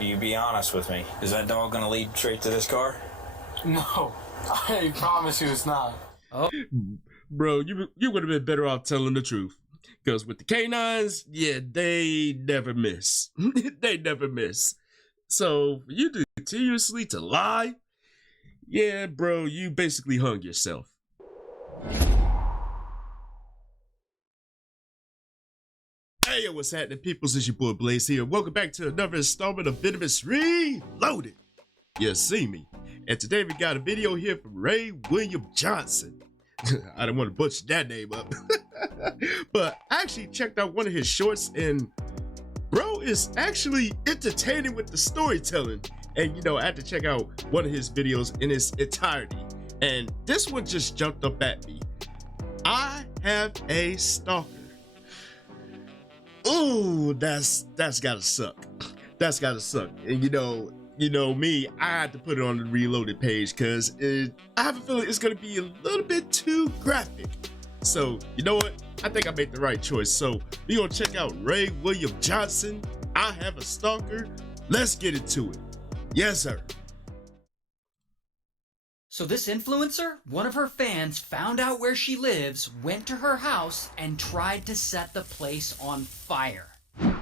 You be honest with me. Is that dog gonna lead straight to this car? No, I promise you it's not. Oh. Bro, you would have been better off telling the truth. Because with the canines, yeah, they never miss. They never miss. So, for you to continuously to lie, yeah, bro, you basically hung yourself. Hey, yo, what's happening, peoples? It's your boy Blaze here. Welcome back to another installment of Venomous Reloaded. You see me. And today we got a video here from Ray William Johnson. I don't want to butcher that name up. But I actually checked out one of his shorts and bro is actually entertaining with the storytelling. And you know, I had to check out one of his videos in its entirety. And this one just jumped up at me. I have a stalker. Ooh, that's gotta suck. That's gotta suck. And you know me, I had to put it on the Reloaded page because I have a feeling it's gonna be a little bit too graphic. So you know what? I think I made the right choice. So we gonna check out Ray William Johnson. I have a stalker. Let's get into it. Yes, sir. So this influencer, one of her fans found out where she lives, went to her house, and tried to set the place on fire.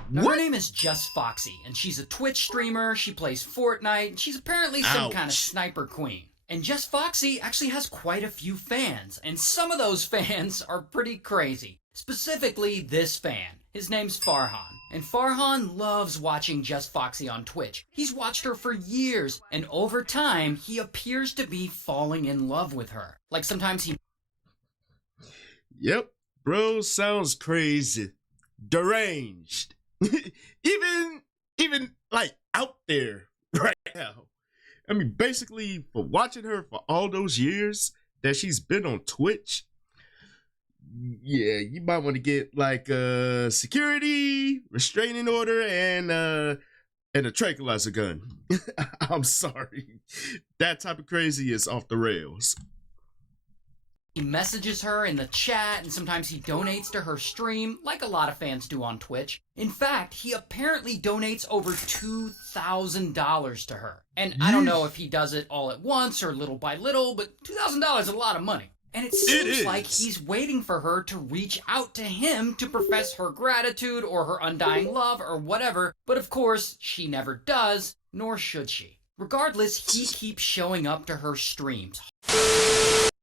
Now, her name is Just Foxy, and she's a Twitch streamer, she plays Fortnite, and she's apparently some kind of sniper queen. And Just Foxy actually has quite a few fans, and some of those fans are pretty crazy. Specifically, this fan. His name's Farhan. And Farhan loves watching Just Foxy on Twitch. He's watched her for years, and over time, he appears to be falling in love with her. Like sometimes he... Yep, bro sounds crazy. Deranged. even like out there right now. I mean, basically, for watching her for all those years that she's been on Twitch, yeah, you might want to get like a security, restraining order, and a tranquilizer gun. I'm sorry. That type of crazy is off the rails. He messages her in the chat, and sometimes he donates to her stream, like a lot of fans do on Twitch. In fact, he apparently donates over $2,000 to her. And I don't know if he does it all at once or little by little, but $2,000 is a lot of money. And it seems like he's waiting for her to reach out to him to profess her gratitude or her undying love or whatever. But of course, she never does, nor should she. Regardless, he keeps showing up to her streams,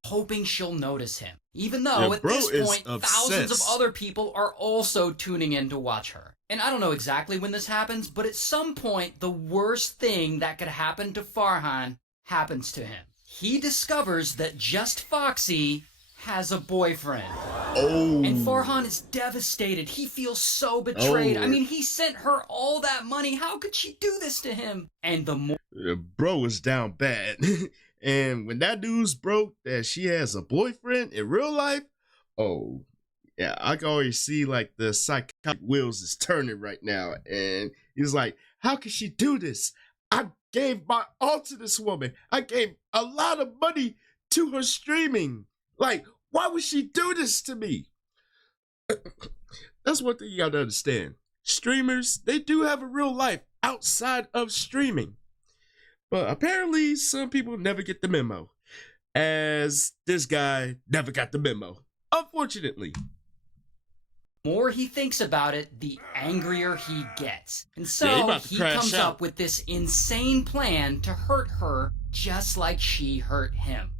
hoping she'll notice him. Even though at this point, thousands of other people are also tuning in to watch her. And I don't know exactly when this happens, but at some point, the worst thing that could happen to Farhan happens to him. He discovers that Just Foxy has a boyfriend. Oh. And Farhan is devastated. He feels so betrayed. I mean, he sent her all that money. How could she do this to him? And the more... Bro is down bad. And when that news broke that she has a boyfriend in real life, oh, yeah, I can already see like the psychotic wheels is turning right now. And he's like, how can she do this? I gave my all to this woman. I gave a lot of money to her streaming. Like, why would she do this to me? That's one thing you gotta understand. Streamers, they do have a real life outside of streaming. But apparently, some people never get the memo. As this guy never got the memo. Unfortunately. The more he thinks about it, the angrier he gets. And so he comes up with this insane plan to hurt her just like she hurt him.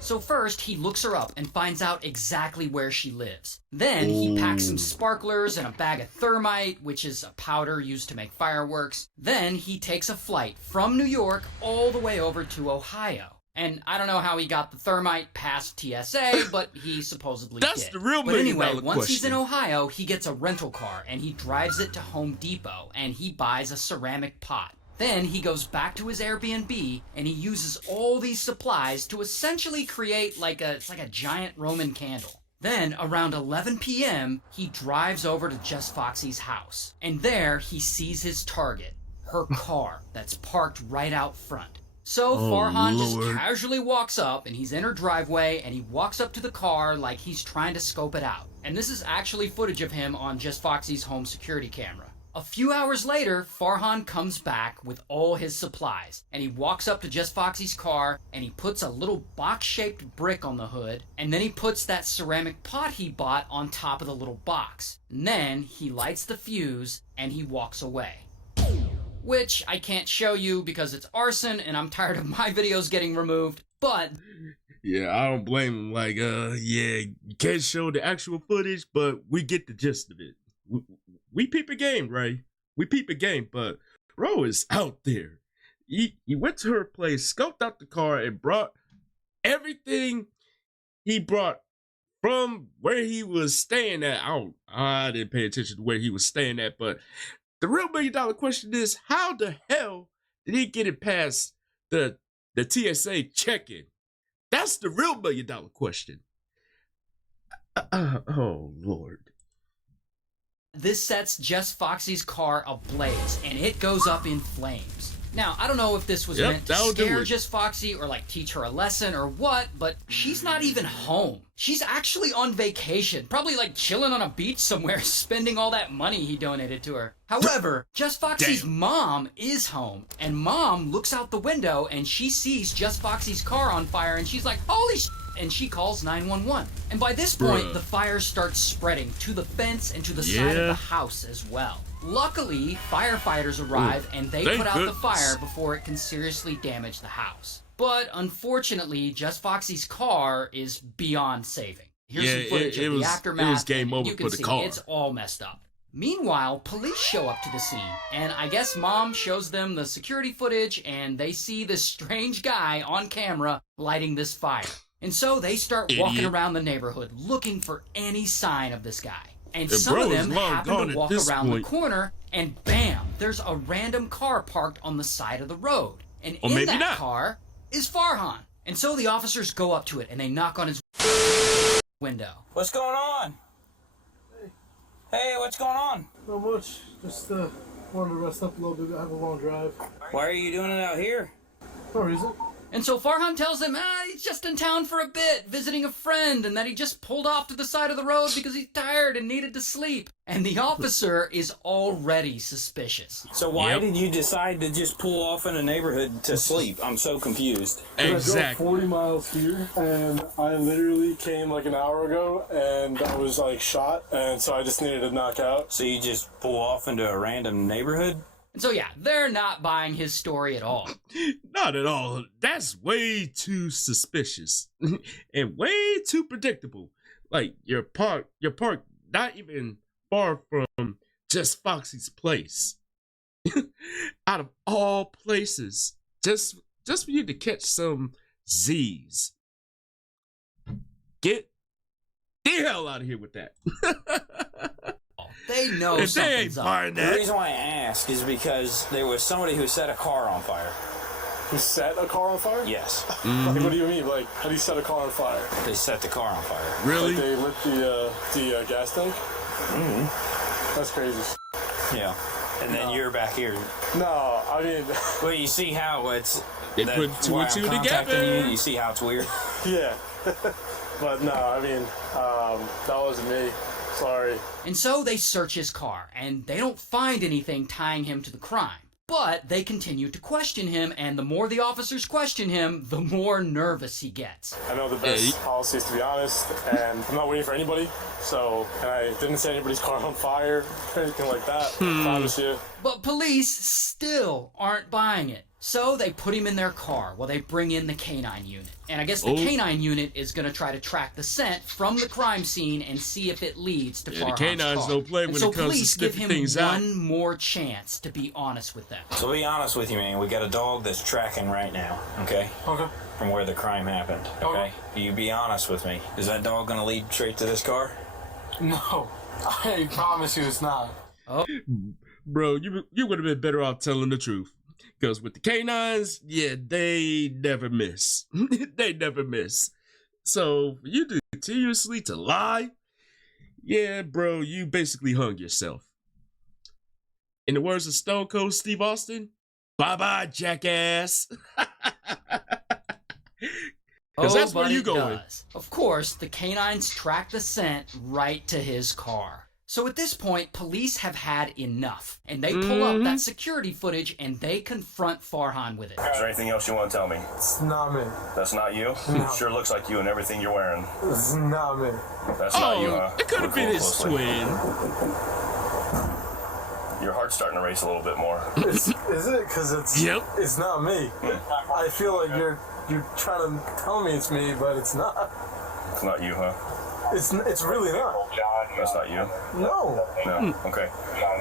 So first, he looks her up and finds out exactly where she lives. Then he packs some sparklers and a bag of thermite, which is a powder used to make fireworks. Then he takes a flight from New York all the way over to Ohio. And I don't know how he got the thermite past TSA, but he supposedly did. That's the real But anyway, question. once he's in Ohio, he gets a rental car and he drives it to Home Depot and he buys a ceramic pot. Then he goes back to his Airbnb and he uses all these supplies to essentially create it's like a giant Roman candle. Then around 11 p.m., he drives over to Just Foxy's house. And there he sees his target, her car that's parked right out front. So Farhan just casually walks up and he's in her driveway and he walks up to the car like he's trying to scope it out. And this is actually footage of him on Just Foxy's home security camera. A few hours later, Farhan comes back with all his supplies, and he walks up to Just Foxy's car, and he puts a little box-shaped brick on the hood, and then he puts that ceramic pot he bought on top of the little box. And then he lights the fuse, and he walks away. Which I can't show you because it's arson, and I'm tired of my videos getting removed, but... Yeah, I don't blame him. Like, yeah, you can't show the actual footage, but we get the gist of it. We peep a game, Ray. We peep a game, but bro is out there. He went to her place, scoped out the car, and brought everything he brought from where he was staying at. I didn't pay attention to where he was staying at, but the real $1 million question is, how the hell did he get it past the TSA check-in? That's the real $1 million question. Oh, Lord. This sets Just Foxy's car ablaze, and it goes up in flames. Now, I don't know if this was meant to scare Just Foxy or like teach her a lesson or what, but she's not even home. She's actually on vacation, probably like chilling on a beach somewhere, spending all that money he donated to her. However, Just Foxy's mom is home, and mom looks out the window and she sees Just Foxy's car on fire, and she's like, holy shit, and she calls 911. And by this point, the fire starts spreading to the fence and to the side of the house as well. Luckily, firefighters arrive and they put out the fire before it can seriously damage the house. But unfortunately, Just Foxy's car is beyond saving. Here's some footage of the aftermath. It was game over for the car. It's all messed up. Meanwhile, police show up to the scene, and I guess mom shows them the security footage, and they see this strange guy on camera lighting this fire. And so they start walking around the neighborhood looking for any sign of this guy. And some of them happen to walk around the corner, and bam, there's a random car parked on the side of the road. And in that car is Farhan. And so the officers go up to it, and they knock on his window. What's going on? Hey, what's going on? Not much. Just wanted to rest up a little bit. I have a long drive. Why are you doing it out here? No reason. And so Farhan tells them, he's just in town for a bit, visiting a friend, and that he just pulled off to the side of the road because he's tired and needed to sleep. And the officer is already suspicious. So why did you decide to just pull off in a neighborhood to sleep? I'm so confused. Exactly. I drove 40 miles here, and I literally came like an hour ago, and I was like shot, and so I just needed to knock out. So you just pull off into a random neighborhood? And so yeah, they're not buying his story at all. Not at all. That's way too suspicious and way too predictable. Like you're parked not even far from Just Foxy's place. Out of all places, just for you to catch some Z's. Get the hell out of here with that. They know if they ain't something's up. firing that. The reason why I ask is because there was somebody who set a car on fire. Who set a car on fire? Yes. Like, what do you mean? Like, how do you set a car on fire? They set the car on fire. Really? Like they lit the gas tank? That's crazy. Yeah. And then you're back here. No, I mean... Well, you see how it's... They put two and two together. You see how it's weird? Yeah. But no, I mean, that wasn't me. Sorry. And so they search his car, and they don't find anything tying him to the crime. But they continue to question him, and the more the officers question him, the more nervous he gets. I know the best policy is to be honest, and I'm not waiting for anybody, and I didn't set anybody's car on fire or anything like that, I promise you. But police still aren't buying it. So they put him in their car while they bring in the canine unit. And I guess the canine unit is going to try to track the scent from the crime scene and see if it leads to Farhan's car. The canines don't play when it comes to sniffing things out. So police give him one more chance to be honest with them. So be honest with you, man. We got a dog that's tracking right now, okay? Okay. From where the crime happened, okay? You be honest with me. Is that dog going to lead straight to this car? No. I promise you it's not. Oh. Bro, you would have been better off telling the truth. Because with the canines, yeah, they never miss. They never miss. So for you to continuously to lie, yeah, bro, you basically hung yourself. In the words of Stone Cold Steve Austin, bye-bye, jackass. Because that's where you going. Of course, the canines track the scent right to his car. So at this point, police have had enough, and they pull up that security footage and they confront Farhan with it. Is there anything else you want to tell me? It's not me. That's not you? No. Sure looks like you and everything you're wearing. It's not me. That's not you, huh? It could have Look been real his closely. twin. Your heart's starting to race a little bit more. Is it? Because it's not me. I feel like you're trying to tell me it's me, but it's not. It's not you, huh? It's really not. That's not you? No. No? Okay.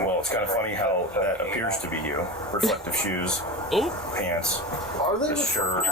Well, it's kind of funny how that appears to be you. Reflective shoes, Oh, pants, Are they? the shirt.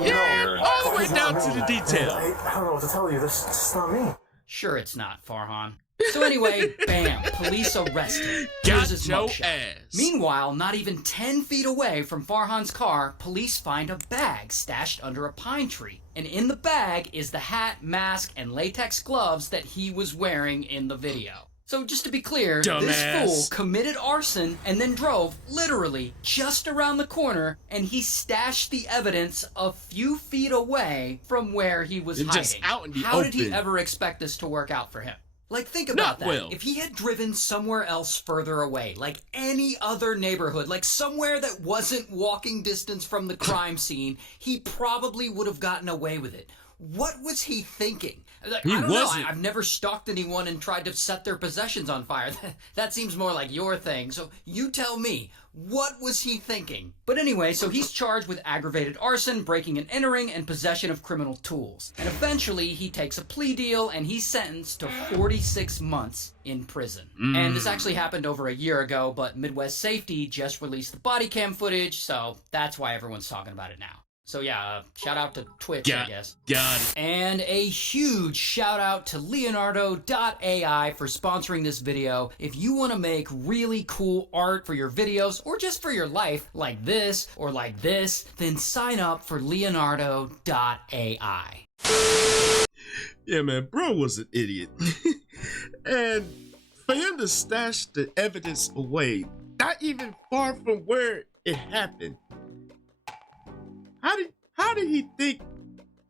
yeah, all the way down to the detail. I don't know what to tell you. This is just not me. Sure, it's not, Farhan. So anyway, bam, police arrest him. Got Here's his your mugshot. ass. Meanwhile, not even 10 feet away from Farhan's car, police find a bag stashed under a pine tree. And in the bag is the hat, mask, and latex gloves that he was wearing in the video. So just to be clear, this Dumbass. fool committed arson and then drove literally just around the corner, and he stashed the evidence a few feet away from where he was And hiding. just out in the How did he open. ever expect this to work out for him? Like, think about Not that. well. If he had driven somewhere else further away, like any other neighborhood, like somewhere that wasn't walking distance from the crime scene, he probably would have gotten away with it. What was he thinking? Like, He I don't wasn't. know. I've never stalked anyone and tried to set their possessions on fire. That seems more like your thing. So you tell me, what was he thinking? But anyway, so he's charged with aggravated arson, breaking and entering, and possession of criminal tools. And eventually, he takes a plea deal and he's sentenced to 46 months in prison. And this actually happened over a year ago, but Midwest Safety just released the body cam footage, so that's why everyone's talking about it now. So yeah, shout out to Twitch, I guess. Got it. And a huge shout out to Leonardo.ai for sponsoring this video. If you want to make really cool art for your videos or just for your life, like this or like this, then sign up for Leonardo.ai. Yeah, man, bro was an idiot. And for him to stash the evidence away, not even far from where it happened, how did he think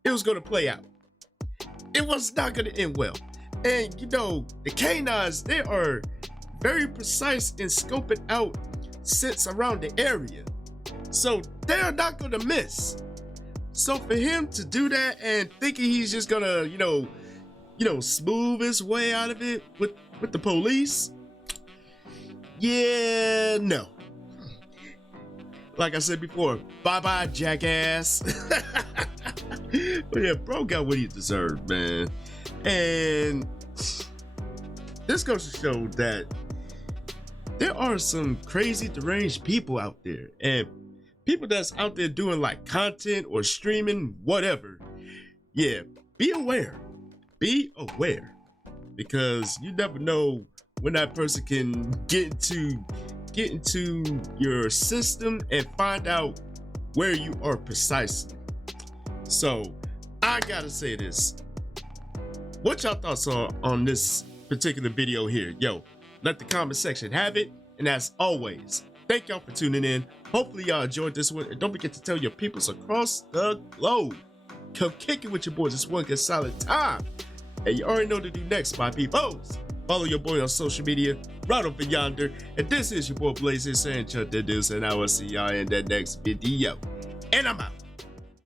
it was gonna play out? It was not gonna end well. And you know, the canines, they are very precise in scoping out scents around the area. So they're not gonna miss. So for him to do that and thinking he's just gonna, you know, smooth his way out of it with the police, yeah, no. Like I said before, bye-bye, jackass. But yeah, bro got what he deserved, man. And this goes to show that there are some crazy deranged people out there. And people that's out there doing like content or streaming, whatever. Yeah, be aware. Be aware. Because you never know when that person can get into your system and find out where you are precisely. So I gotta say this. What y'all thoughts are on this particular video here? Yo, let the comment section have it. And as always, thank y'all for tuning in. Hopefully y'all enjoyed this one. And don't forget to tell your peoples across the globe. Come kick it with your boys. This one gets solid time. And you already know what to do next, my peoples. Follow your boy on social media, right over yonder. And this is your boy Blaze saying, chuck the deuce, and I will see y'all in the next video. And I'm out.